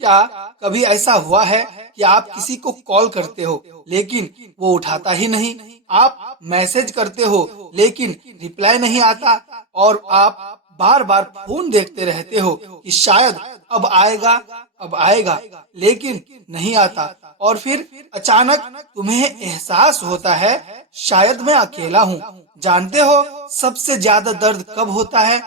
क्या कभी ऐसा हुआ है कि आप किसी को कॉल करते हो लेकिन वो उठाता ही नहीं? आप मैसेज करते हो लेकिन रिप्लाई नहीं आता, और आप बार बार फोन देखते रहते हो कि शायद अब आएगा, अब आएगा, लेकिन नहीं आता। और फिर अचानक तुम्हें एहसास होता है शायद मैं अकेला हूँ। जानते हो सबसे ज्यादा दर्द कब होता है?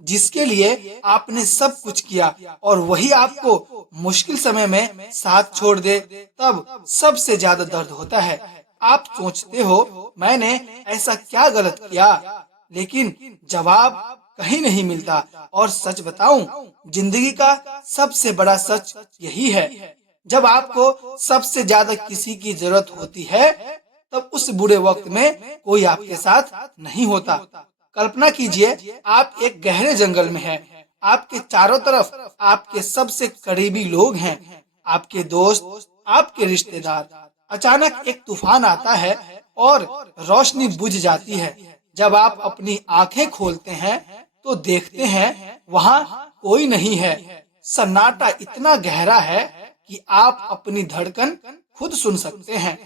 जिसके लिए आपने सब कुछ किया और वही आपको मुश्किल समय में साथ छोड़ दे, तब सबसे ज्यादा दर्द होता है। आप सोचते हो मैंने ऐसा क्या गलत किया, लेकिन जवाब कहीं नहीं मिलता। और सच बताऊं, जिंदगी का सबसे बड़ा सच यही है, जब आपको सबसे ज्यादा किसी की जरूरत होती है तब उस बुरे वक्त में कोई आपके साथ नहीं होता। कल्पना कीजिए आप एक गहरे जंगल में हैं, आपके चारों तरफ आपके सबसे करीबी लोग हैं, आपके दोस्त, आपके रिश्तेदार। अचानक एक तूफान आता है और रोशनी बुझ जाती है। जब आप अपनी आंखें खोलते हैं तो देखते हैं वहां कोई नहीं है। सन्नाटा इतना गहरा है कि आप अपनी धड़कन खुद सुन सकते हैं।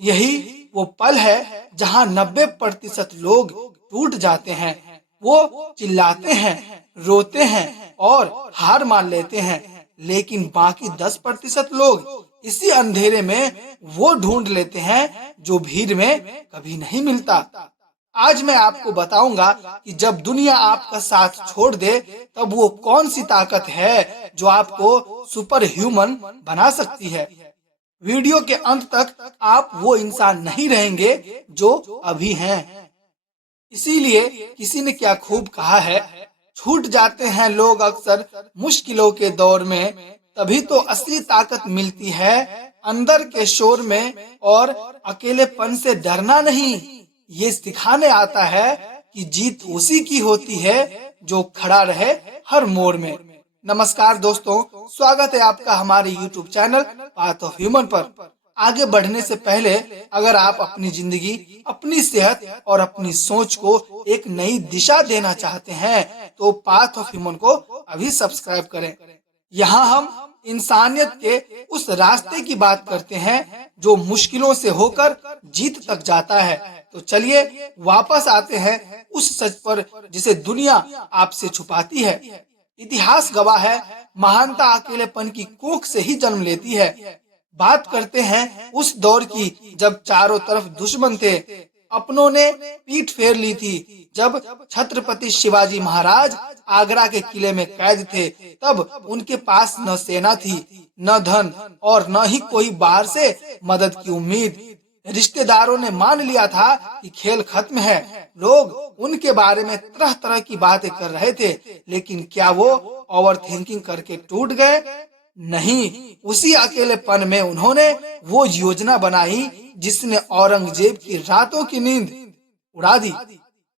यही वो पल है जहां 90% लोग टूट जाते हैं। वो चिल्लाते हैं, रोते हैं और हार मान लेते हैं, लेकिन बाकी 10% लोग इसी अंधेरे में वो ढूंढ लेते हैं जो भीड़ में कभी नहीं मिलता। आज मैं आपको बताऊंगा कि जब दुनिया आपका साथ छोड़ दे तब वो कौन सी ताकत है जो आपको सुपर ह्यूमन बना सकती है। वीडियो के अंत तक आप वो इंसान नहीं रहेंगे जो अभी हैं। इसीलिए किसी ने क्या खूब कहा है, छूट जाते हैं लोग अक्सर मुश्किलों के दौर में, तभी तो असली ताकत मिलती है अंदर के शोर में। और अकेलेपन से डरना नहीं, ये सिखाने आता है कि जीत उसी की होती है जो खड़ा रहे हर मोड़ में। नमस्कार दोस्तों, स्वागत है आपका हमारे YouTube channel path of human पर। आगे बढ़ने से पहले अगर आप अपनी जिंदगी, अपनी सेहत और अपनी सोच को एक नई दिशा देना चाहते हैं तो पाथ ऑफ ह्यूमन को अभी सब्सक्राइब करें। यहाँ हम इंसानियत के उस रास्ते की बात करते हैं जो मुश्किलों से होकर जीत तक जाता है। तो चलिए वापस आते हैं उस सच पर जिसे दुनिया आपसे छुपाती है। इतिहास गवाह है, महानता अकेलेपन की कोख से ही जन्म लेती है। बात करते हैं उस दौर की जब चारों तरफ दुश्मन थे, अपनों ने पीठ फेर ली थी। जब छत्रपति शिवाजी महाराज आगरा के किले में कैद थे, तब उनके पास न सेना थी, न धन और न ही कोई बाहर से मदद की उम्मीद। रिश्तेदारों ने मान लिया था कि खेल खत्म है। लोग उनके बारे में तरह तरह की बातें कर रहे थे, लेकिन क्या वो ओवर थिंकिंग करके टूट गए? नहीं, उसी अकेलेपन में उन्होंने वो योजना बनाई जिसने औरंगजेब की रातों की नींद उड़ा दी।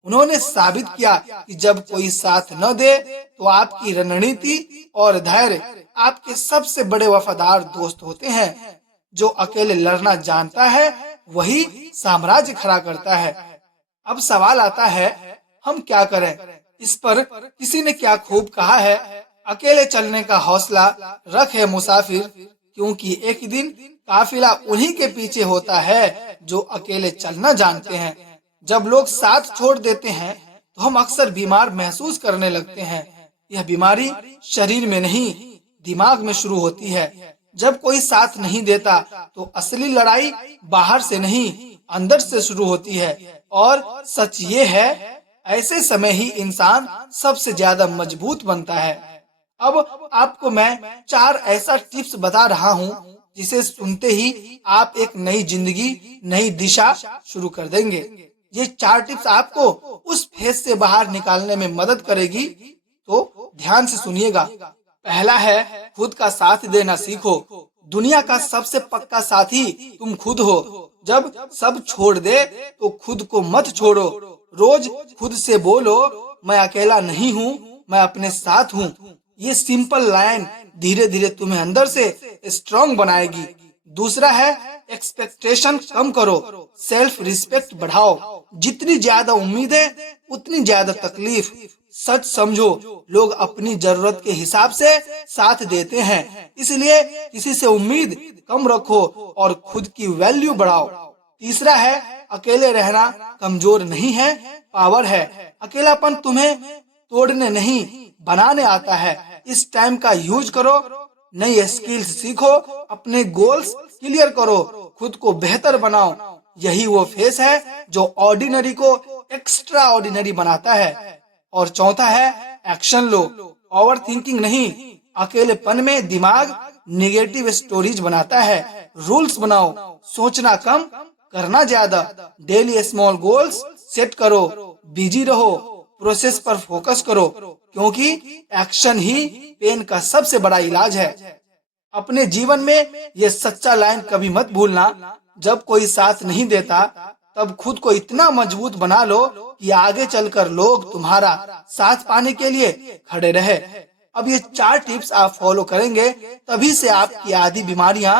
उन्होंने साबित किया कि जब कोई साथ न दे तो आपकी रणनीति और धैर्य आपके सबसे बड़े वफादार दोस्त होते हैं। जो अकेले लड़ना जानता है वही साम्राज्य खड़ा करता है। अब सवाल आता है, हम क्या करें? इस पर किसी ने क्या खूब कहा है, अकेले चलने का हौसला रखे मुसाफिर, क्योंकि एक दिन काफिला उन्हीं के पीछे होता है जो अकेले चलना जानते हैं। जब लोग साथ छोड़ देते हैं तो हम अक्सर बीमार महसूस करने लगते हैं। यह बीमारी शरीर में नहीं, दिमाग में शुरू होती है। जब कोई साथ नहीं देता तो असली लड़ाई बाहर से नहीं, अंदर से शुरू होती है। और सच ये है, ऐसे समय ही इंसान सबसे ज्यादा मजबूत बनता है। अब आपको मैं 4 ऐसा टिप्स बता रहा हूँ जिसे सुनते ही आप एक नई जिंदगी, नई दिशा शुरू कर देंगे। ये 4 टिप्स आपको उस फेज से बाहर निकालने में मदद करेगी, तो ध्यान से सुनिएगा। पहला है, खुद का साथ देना सीखो। दुनिया का सबसे पक्का साथी तुम खुद हो। जब सब छोड़ दे तो खुद को मत छोड़ो। रोज खुद से बोलो, मैं अकेला नहीं हूँ, मैं अपने साथ हूँ। ये सिंपल लाइन धीरे धीरे तुम्हें अंदर से स्ट्रॉन्ग बनाएगी। दूसरा है, एक्सपेक्टेशन कम करो, सेल्फ रिस्पेक्ट बढ़ाओ। जितनी ज्यादा उम्मीदें उतनी ज्यादा तकलीफ। सच समझो, लोग अपनी जरूरत के हिसाब से साथ देते हैं, इसलिए किसी से उम्मीद कम रखो और खुद की वैल्यू बढ़ाओ। तीसरा है, अकेले रहना कमजोर नहीं है, पावर है। अकेलापन तुम्हें तोड़ने नहीं बनाने आता है। इस टाइम का यूज करो, नई स्किल्स सीखो, अपने गोल्स क्लियर करो, खुद को बेहतर बनाओ। यही वो फेस है जो ऑर्डिनरी को एक्स्ट्रा ऑर्डिनरी बनाता है। और चौथा है, एक्शन लो, ओवर थिंकिंग नहीं। अकेलेपन में दिमाग निगेटिव स्टोरीज बनाता है। रूल्स बनाओ, सोचना कम, करना ज्यादा। डेली स्मॉल गोल्स सेट करो, बिजी रहो, प्रोसेस पर फोकस करो, क्योंकि एक्शन ही पेन का सबसे बड़ा इलाज है। अपने जीवन में ये सच्चा लाइन कभी मत भूलना, जब कोई साथ नहीं देता तब खुद को इतना मजबूत बना लो कि आगे चलकर लोग तुम्हारा साथ पाने के लिए खड़े रहे। अब ये 4 टिप्स आप फॉलो करेंगे, तभी से आपकी आधी बीमारियां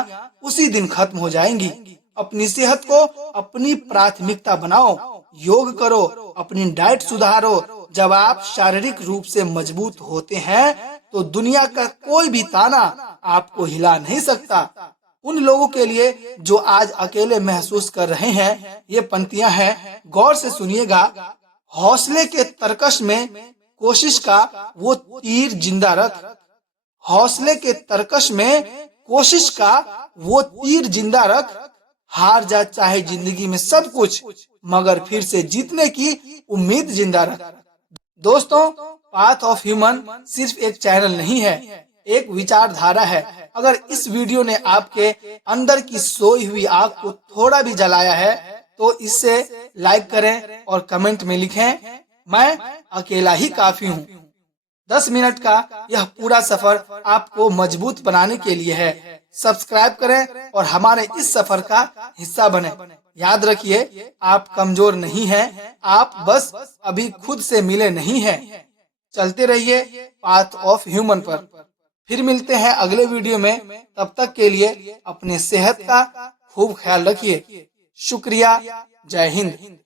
उसी दिन खत्म हो जाएंगी। अपनी सेहत को अपनी प्राथमिकता बनाओ, योग करो, अपनी डाइट सुधारो। जब आप शारीरिक रूप से मजबूत होते हैं तो दुनिया का कोई भी ताना आपको हिला नहीं सकता। उन लोगों के लिए जो आज अकेले महसूस कर रहे हैं, ये पंक्तियां हैं, गौर से सुनिएगा। हौसले के तरकश में कोशिश का वो तीर जिंदा रख, हौसले के तरकश में कोशिश का वो तीर जिंदा रख। हार जा चाहे जिंदगी में सब कुछ, मगर फिर से जीतने की उम्मीद जिंदा रख। दोस्तों, पाथ ऑफ ह्यूमन सिर्फ एक चैनल नहीं है, एक विचारधारा है। अगर इस वीडियो ने आपके अंदर की सोई हुई आग को थोड़ा भी जलाया है तो इसे लाइक करें और कमेंट में लिखें, मैं अकेला ही काफी हूँ। 10 मिनट का यह पूरा सफर आपको मजबूत बनाने के लिए है। सब्सक्राइब करें और हमारे इस सफर का हिस्सा बने। याद रखिए, आप कमजोर नहीं हैं, आप बस अभी खुद से मिले नहीं हैं। चलते रहिए पाथ ऑफ ह्यूमन पर। फिर मिलते हैं अगले वीडियो में। तब तक के लिए अपने सेहत का खूब ख्याल रखिए। शुक्रिया। जय हिंद।